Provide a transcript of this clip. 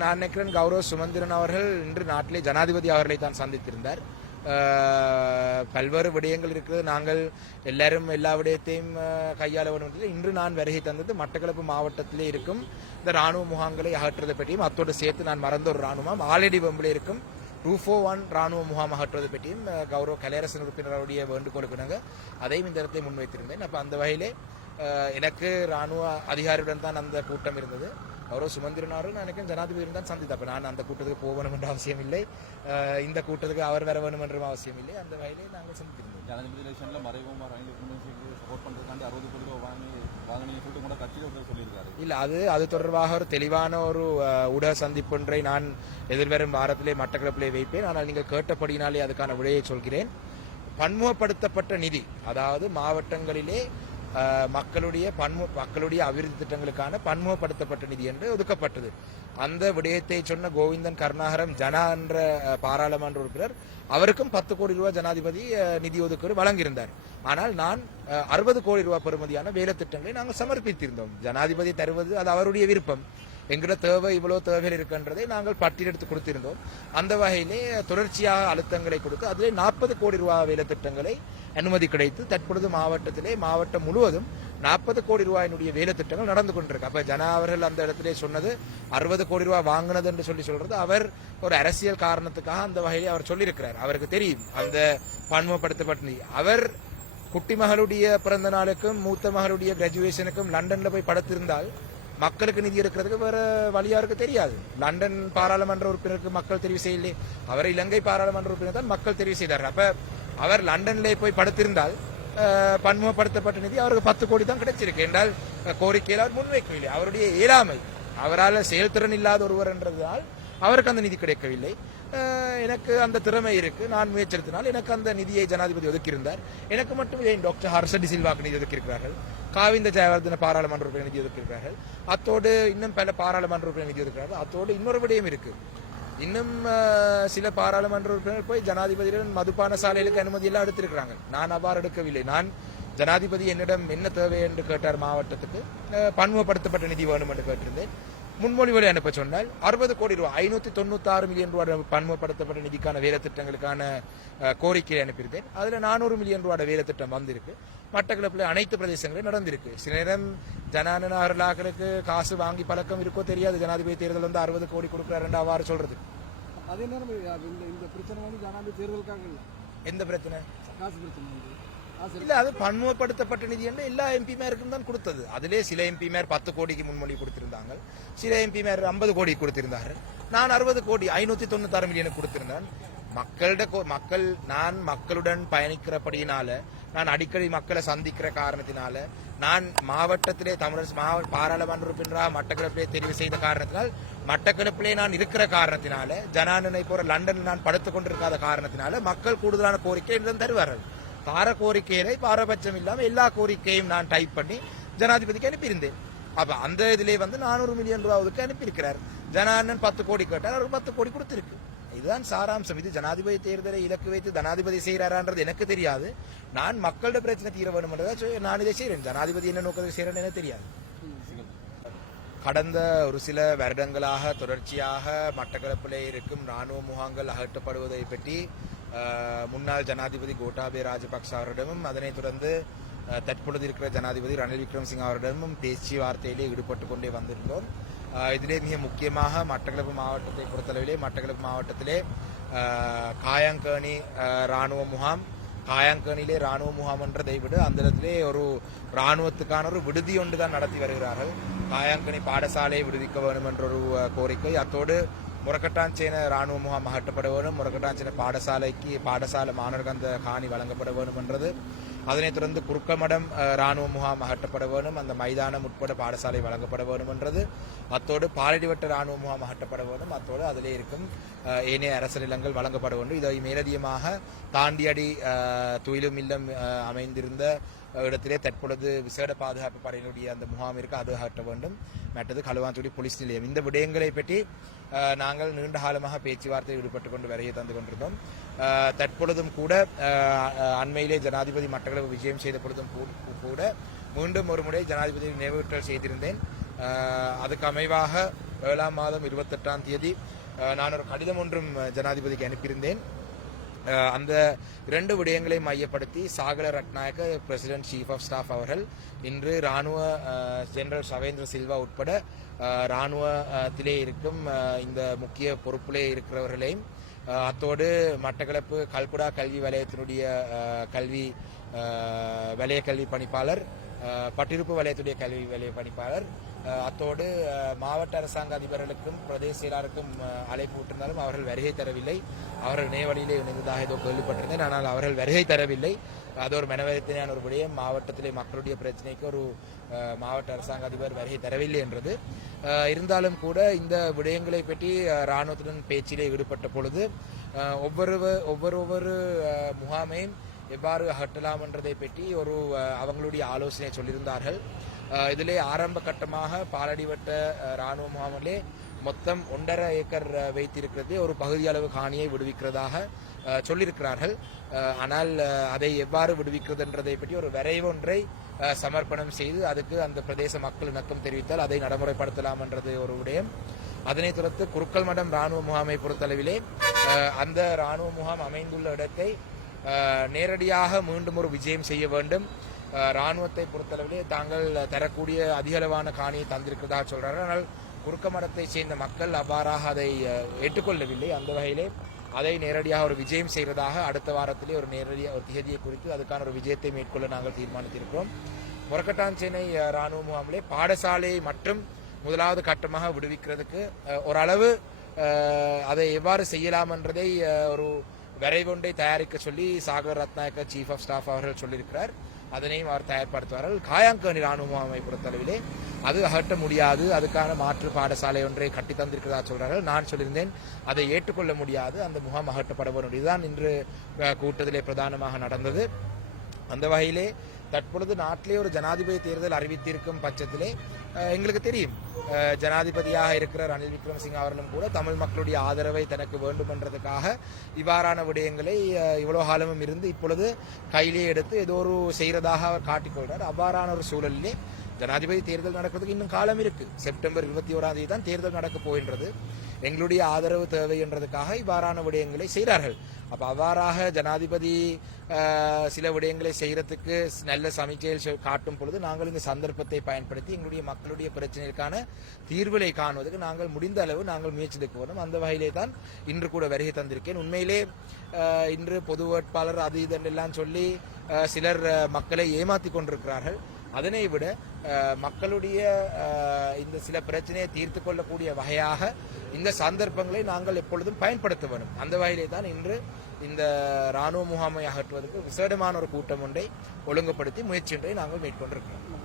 நான் நினைக்கிறேன் கௌரவ சுமந்திரன் அவர்கள் இன்று நாட்டிலே ஜனாதிபதி அவர்களை தான் சந்தித்திருந்தார். பல்வேறு விடயங்கள் இருக்கிறது. நாங்கள் எல்லாரும் எல்லா விடயத்தையும் கையாள வேண்டும். இன்று நான் வருகை தந்தது மட்டக்களப்பு மாவட்டத்திலே இருக்கும் இந்த ராணுவ முகாம்களை அகற்றுவதை பற்றியும் அத்தோடு சேர்த்து நான் மறந்த ஒரு ராணுவம் ஆலடி பம்பில் இருக்கும் ரூஃபோ-1 ராணுவ முகாம் அகற்றுவது பற்றியும் கௌரவ கலையரசன் உறுப்பினருடைய வேண்டுகோளுக்கு நாங்கள் அதையும் இந்த இடத்தை முன்வைத்திருந்தேன். அப்போ அந்த வகையிலே எனக்கு ராணுவ அதிகாரியுடன் தான் அந்த கூட்டம் இருந்தது. கௌரவ சுமந்திரனாரும் நான் நினைக்கிறேன் ஜனாதிபதியுடன் தான் சந்தித்தேன். அப்போ நான் அந்த கூட்டத்துக்கு போக வேணும் என்ற அவசியம் இல்லை, இந்த கூட்டத்துக்கு அவர் வர வேணும் என்ற அவசியம் இல்லை. அந்த வகையிலே நாங்கள் சந்தித்திருந்தோம். ஜனாதிபதி எலெக்ஷனில் மறைமுகமாக சப்போர்ட் பண்ணுறதுக்காண்டி 60 கோடி ரூபாய் வாங்கினீங்க சொல்லிட்டு கூட கட்சியில் சொல்லியிருக்காரு. இல்லை, அது தொடர்பாக ஒரு தெளிவான ஒரு ஊடக சந்திப்பொன்றை நான் எதிர்வரும் வாரத்திலே மட்டக்களப்பிலே வைப்பேன். ஆனால் நீங்கள் கேட்டபடியினாலே அதுக்கான விடையை சொல்கிறேன். பன்முகப்படுத்தப்பட்ட நிதி, அதாவது மாவட்டங்களிலே மக்களுடைய அபிவிருத்தி திட்டங்களுக்கான பன்முகப்படுத்தப்பட்ட நிதி என்று ஒதுக்கப்பட்டது. அந்த விடயத்தை சொன்ன கோவிந்தன் கருணாகரம் ஜனா என்ற பாராளுமன்ற உறுப்பினர் அவருக்கும் 10 கோடி ரூபாய் ஜனாதிபதி நிதி ஒதுக்கீடு வழங்கியிருந்தார். ஆனால் நான் 60 கோடி ரூபாய் பெறுமதியான வேலை திட்டங்களை நாங்கள் சமர்ப்பித்திருந்தோம். ஜனாதிபதி தருவது அது அவருடைய விருப்பம். எங்களோட தேவை இவ்வளவு தேவைகள் இருக்கின்றதை நாங்கள் பட்டியெடுத்து கொடுத்திருந்தோம். அந்த வகையிலே தொடர்ச்சியாக அழுத்தங்களை கொடுத்து அதிலே 40 கோடி ரூபாய் வேலை திட்டங்களை அனுமதி கிடைத்து தற்பொழுது மாவட்டம் முழுவதும் 40 கோடி ரூபாயினுடைய வேலை திட்டங்கள் நடந்து கொண்டிருக்கு. அப்ப ஜனா அவர்கள் அந்த இடத்திலே சொன்னது 60 கோடி ரூபாய் வாங்கினது என்று சொல்றது அவர் ஒரு அரசியல் காரணத்துக்காக அந்த வகையிலே அவர் சொல்லியிருக்கிறார். அவருக்கு தெரியும் அந்த பன்முகப்படுத்தப்பட்ட அவர் குட்டி மகளுடைய பிறந்த நாளுக்கும் மூத்த மகளுடைய கிராஜுவேஷனுக்கும் லண்டன்ல போய் படுத்திருந்தால் மக்களுக்கு நிதி எடுக்கிறதுக்கு வேற வழியாருக்கு தெரியாது. லண்டன் பாராளுமன்ற உறுப்பினருக்கு மக்கள் தெரிவு செய்யலே, அவரை இலங்கை பாராளுமன்ற உறுப்பினர் தான் மக்கள் தெரிவு செய்தார். அப்ப அவர் லண்டன்ல போய் படுத்திருந்தால் பன்முகப்படுத்தப்பட்ட நிதி அவருக்கு 10 கோடி தான் கிடைச்சிருக்கு என்றால் கோரிக்கையில் அவர் முன்வைக்கவில்லை. அவருடைய இயலாமை, அவரால் செயல்திறன் இல்லாத ஒருவர் என்றதால் அவருக்கு அந்த நிதி கிடைக்கவில்லை. எனக்கு அந்த திறமை இருக்கு, நான் முயற்சித்தினால் எனக்கு அந்த நிதியை ஜனாதிபதி ஒதுக்கியிருந்தார். எனக்கு மட்டும் ஏன் டாக்டர் ஹர்ஷ டி சில்வாக்கு நிதி ஒதுக்கியிருக்கிறார்கள், காவிந்த ஜெயவர்தன பாராளுமன்ற உறுப்பினர் நிதி ஒதுக்கியிருக்கிறார்கள், அத்தோடு இன்னும் பல பாராளுமன்ற உறுப்பினர் நிதி ஒதுக்கிறார்கள். அத்தோடு இன்னொரு விடயம் இருக்கு, இன்னும் சில பாராளுமன்ற உறுப்பினர் போய் ஜனாதிபதியுடன் மதுபான சாலைகளுக்கு அனுமதி எல்லாம் எடுத்திருக்கிறாங்க. நான் அவ்வாறு எடுக்கவில்லை. நான் ஜனாதிபதி என்னிடம் என்ன தேவை என்று கேட்டார், மாவட்டத்துக்கு பன்முகப்படுத்தப்பட்ட நிதி வேணும் என்று கேட்டிருந்தேன். முன்மொழிவுகளை அனுப்ப சொன்னால் 60 கோடி ரூபாய் 596 மில்லியன் ரூபாய் பன்முகப்படுத்தப்பட்ட நிதிக்கான வேலை திட்டங்களுக்கான கோரிக்கையை அனுப்பியிருந்தேன். அதுல 400 மில்லியன் ரூபாய் வேலை திட்டம் வந்திருக்கு. மட்டக்களப்பில் அனைத்து பிரதேசங்களும் நடந்திருக்கு. சில நேரம் ஜனாதிபதி காசு வாங்கி பழக்கம் இருக்கோ தெரியாது. ஜனாதிபதி தேர்தல் வந்து 60 கோடி கொடுக்குறாரு அவ்வாறு சொல்றது. அதே நேரம் இந்த பிரச்சனை வந்து ஜனாதிபதி தேர்தலுக்காக இல்லை. எந்த பிரச்சனை? காசு பிரச்சனை இல்ல, அது பன்முகப்படுத்தப்பட்ட நிதி என்று எல்லா எம்பிமாருக்கும் தான் கொடுத்தது. அதிலே சில எம்பிமார் 10 கோடிக்கு முன்மொழிவு கொடுத்திருந்தாங்க, சில எம்பிமார் 50 கோடி கொடுத்திருந்தார்கள். நான் 60 கோடி 596 மில்லியனுக்கு கொடுத்திருந்தேன். நான் மக்களுடன் பயணிக்கிறபடியினால, நான் அடிக்கடி மக்களை சந்திக்கிற காரணத்தினால, நான் மாவட்டத்திலே தமிழரசு பாராளுமன்ற உறுப்பினராக மட்டக்களப்பிலே தெரிவு செய்த காரணத்தினால், மட்டக்களப்பிலே நான் இருக்கிற காரணத்தினால, ஜனானனை போற லண்டனில் நான் படுத்துக் கொண்டிருக்காத காரணத்தினால மக்கள் கூடுதலான கோரிக்கை தருவார்கள். பார கோரிக்கையை பாரபட்சம் இல்லாம எல்லா கோரிக்கையும் நான் டைப் பண்ணி ஜனாதிபதிக்கு அனுப்பியிருந்தேன். அப்ப அந்த இதுல வந்து 400 மில்லியன் ரூபாய்க்கு அனுப்பியிருக்கிறார். ஜனானன் 10 கோடி கேட்டார், அவருக்கு 10 கோடி கொடுத்திருக்கு. இதுதான் சாராம்சம். இது ஜனாதிபதி தேர்தலை இலக்கு வைத்து ஜனாதிபதி செய்யறாரான்றது எனக்கு தெரியாது. நான் மக்களோட பிரச்சனை தீர வேண்டும் என்றதை நான் இதை செய்யறேன். ஜனாதிபதி என்ன நோக்கத்தை செய்யறேன்னு எனக்கு தெரியாது. கடந்த ஒரு சில வருடங்களாக தொடர்ச்சியாக மட்டக்களப்பிலே இருக்கும் ராணுவ முகாம்கள் அகற்றப்படுவதை பற்றி முன்னாள் ஜனாதிபதி கோட்டாபய ராஜபக்ச அவரிடமும் அதனைத் தொடர்ந்து தற்பொழுது இருக்கிற ஜனாதிபதி ரணில் விக்ரமசிங்க அவரிடமும் பேச்சுவார்த்தையிலே ஈடுபட்டு கொண்டே வந்திருந்தோம். இதிலே மிக முக்கியமாக மட்டக்களப்பு மாவட்டத்தை பொறுத்தளவிலே மட்டக்களப்பு மாவட்டத்திலே காயாங்கேணி ராணுவ முகாம், காயாங்கேணியிலே ராணுவ முகாம் என்றதை விட அந்த இடத்திலே ஒரு ராணுவத்துக்கான ஒரு விடுதி ஒன்று தான் நடத்தி வருகிறார்கள். காயாங்கேணி பாடசாலையை விடுவிக்க வேண்டும் என்ற ஒரு கோரிக்கை, அத்தோடு முரக்கட்டாஞ்சேன ராணுவ முகாம் அகற்றப்பட வேண்டும், முரக்கட்டாஞ்சேன பாடசாலை மாணவர்கள் அந்த காணி வழங்கப்பட வேண்டும் என்றது. அதனைத் தொடர்ந்து குறுக்கமடம் ராணுவ முகாம் அகற்றப்பட வேண்டும், அந்த மைதானம் உட்பட பாடசாலை வழங்கப்பட வேண்டும் என்றது. அத்தோடு பாலடிவட்ட ராணுவ முகாம் அகற்றப்பட வேண்டும், அத்தோடு அதிலே இருக்கும் ஏனைய அரசு நிலங்கள் வழங்கப்பட வேண்டும். இதை மேலதிகமாக தாண்டியடி துயிலும் இல்லம் அமைந்திருந்த இடத்திலே தற்பொழுது விசேட பாதுகாப்பு படையினுடைய அந்த முகாம் இருக்கு, அது அகற்ற வேண்டும். மற்றது களுவாஞ்சுடி போலீஸ் நிலையம். இந்த விடயங்களை பற்றி நாங்கள் நீண்ட காலமாக பேச்சுவார்த்தை ஈடுபட்டு கொண்டு வருகை தந்து கொண்டிருந்தோம். தற்பொழுதும் கூட அண்மையிலே ஜனாதிபதி மட்டக்களப்பு விஜயம் செய்த பொழுதும் கூட மீண்டும் ஒரு முறை ஜனாதிபதி நினைவூட்டல் செய்திருந்தேன். அதுக்கு அமைவாக 7ஆம் மாதம் 28ஆம் தேதி நான் ஒரு கடிதம் ஒன்றும் ஜனாதிபதிக்கு அனுப்பியிருந்தேன். அந்த 2 விடயங்களை மையப்படுத்தி Sagala Ratnayake president chief of staff அவர்கள் இன்று இராணுவ ஜெனரல் சவேந்திர சில்வா உட்பட இராணுவத்திலே இருக்கும் இந்த முக்கிய பொறுப்பிலே இருக்கிறவர்களையும் அத்தோடு மட்டக்களப்பு கல்குடா கல்வி வலயத்தினுடைய கல்வி வலய கல்வி பணிப்பாளர், பட்டிருப்பு வலயத்துடைய கல்வி வலய பணிப்பாளர், அத்தோடு மாவட்ட அரசாங்க அதிபர்களுக்கும் பிரதேச செயலாளருக்கும் அழைப்பு விட்டிருந்தாலும் அவர்கள் வருகை தரவில்லை. அவர்கள் நேவழியிலே இணைந்ததாக ஏதோ கேள்விப்பட்டிருந்தேன். ஆனால் அவர்கள் வருகை தரவில்லை. அது ஒரு மனவேதனையான ஒரு விடயம். மாவட்டத்திலே மக்களுடைய பிரச்சனைக்கு ஒரு மாவட்ட அரசாங்க அதிபர் வருகை தரவில்லை என்றது. இருந்தாலும் கூட இந்த விடயங்களை பற்றி இராணுவத்துடன் பேச்சிலே ஈடுபட்ட பொழுது ஒவ்வொரு முகாமையும் எவ்வாறு அகற்றலாம் என்றதை பற்றி ஒரு அவங்களுடைய ஆலோசனை சொல்லியிருந்தார்கள். இதிலே ஆரம்ப கட்டமாக பாலடிவட்ட இராணுவ முகாமிலே மொத்தம் 1.5 ஏக்கர் வைத்திருக்கிறது ஒரு பகுதியளவு காணியை விடுவிக்கிறதாக சொல்லியிருக்கிறார்கள். ஆனால் அதை எவ்வாறு விடுவிக்கிறது என்றதை பற்றி ஒரு வரைவொன்றை சமர்ப்பணம் செய்து அதுக்கு அந்த பிரதேச மக்கள் இணக்கம் தெரிவித்தால் அதை நடைமுறைப்படுத்தலாம் என்றது ஒரு விடயம். அதனைத் தொடர்ந்து குருக்கல் மடம் இராணுவ முகாமை பொறுத்தளவிலே அந்த இராணுவ முகாம் அமைந்துள்ள இடத்தை நேரடியாக மீண்டும் ஒரு விஜயம் செய்ய வேண்டும். இராணுவத்தை பொறுத்தளவிலே தாங்கள் தரக்கூடிய அதிகளவான காணியை தந்திருக்கிறதாக சொல்றார்கள். ஆனால் குறுக்க மடத்தை சேர்ந்த மக்கள் அவ்வாறாக அதை ஏற்றுக்கொள்ளவில்லை. அந்த வகையிலே அதை நேரடியாக ஒரு விஜயம் செய்வதாக அடுத்த வாரத்திலே ஒரு நேரடியாக ஒரு திகதியை குறித்து அதுக்கான ஒரு விஜயத்தை மேற்கொள்ள நாங்கள் தீர்மானித்திருக்கிறோம். முரக்கட்டாஞ்சேனை இராணுவ முகாமிலே பாடசாலையை மட்டும் முதலாவது கட்டமாக விடுவிக்கிறதுக்கு ஓரளவு அதை எவ்வாறு செய்யலாம் என்றதை ஒரு வரைவொன்றை தயாரிக்க சொல்லி Sagar Ratnayake chief of staff அவர்கள் சொல்லியிருக்கிறார். அதனையும் அவர் தயார்படுத்துவார்கள். காயாங்கனி இராணுவ முகாமை பொறுத்தளவிலே அது அகற்ற முடியாது, அதுக்கான மாற்று பாடசாலை ஒன்றை கட்டி தந்திருக்கிறதா சொல்றார்கள். நான் சொல்லியிருந்தேன் அதை ஏற்றுக்கொள்ள முடியாது, அந்த முகாம் அகற்றப்பட வேண்டும். இதுதான் இன்று கூட்டத்திலே பிரதானமாக நடந்தது. அந்த வகையிலே தற்பொழுது நாட்டிலே ஒரு ஜனாதிபதி தேர்தல் அறிவித்திருக்கும் பட்சத்திலே எங்களுக்கு தெரியும் ஜனாதிபதியாக இருக்கிற ரணில் விக்ரமசிங்க அவர்களும் கூட தமிழ் மக்களுடைய ஆதரவை தனக்கு வேண்டும் என்றதுக்காக இவ்வாறான விடயங்களை இவ்வளவு காலமும் இருந்து இப்பொழுது கையிலே எடுத்து ஏதோ ஒரு செய்யறதாக அவர் காட்டிக்கொள்கிறார். அவ்வாறான ஒரு சூழலிலே ஜனாதிபதி தேர்தல் நடக்கிறதுக்கு இன்னும் காலம் இருக்கு. செப்டம்பர் 21ஆம் தேதி தான் தேர்தல் நடக்க போகின்றது. எங்களுடைய ஆதரவு தேவை என்றதுக்காக இவ்வாறான விடயங்களை செய்கிறார்கள். அப்ப அவ்வாறாக ஜனாதிபதி சில விடயங்களை செய்யறதுக்கு நல்ல சமிக்கைகள் காட்டும் பொழுது நாங்கள் இந்த சந்தர்ப்பத்தை பயன்படுத்தி எங்களுடைய மக்களுடைய பிரச்சனைக்கான தீர்வுகளை காணுவதற்கு நாங்கள் முடிந்த அளவு நாங்கள் முயற்சி எடுக்க வேண்டும். அந்த வகையிலே தான் இன்று கூட வருகை தந்திருக்கேன். உண்மையிலே இன்று பொது வேட்பாளர் அது இதெல்லாம் சொல்லி சிலர் மக்களை ஏமாத்தி கொண்டிருக்கிறார்கள். அதனை விட மக்களுடைய இந்த சில பிரச்சனையை தீர்த்து கொள்ளக்கூடிய வகையாக இந்த சந்தர்ப்பங்களை நாங்கள் எப்பொழுதும் பயன்படுத்த வேண்டும். அந்த வகையிலே தான் இன்று இந்த இராணுவ முகாமை அகற்றுவதற்கு விசேடமான ஒரு கூட்டம் ஒன்றை ஒழுங்குபடுத்தி முயற்சி ஒன்றை நாங்கள் மேற்கொண்டிருக்கிறோம்.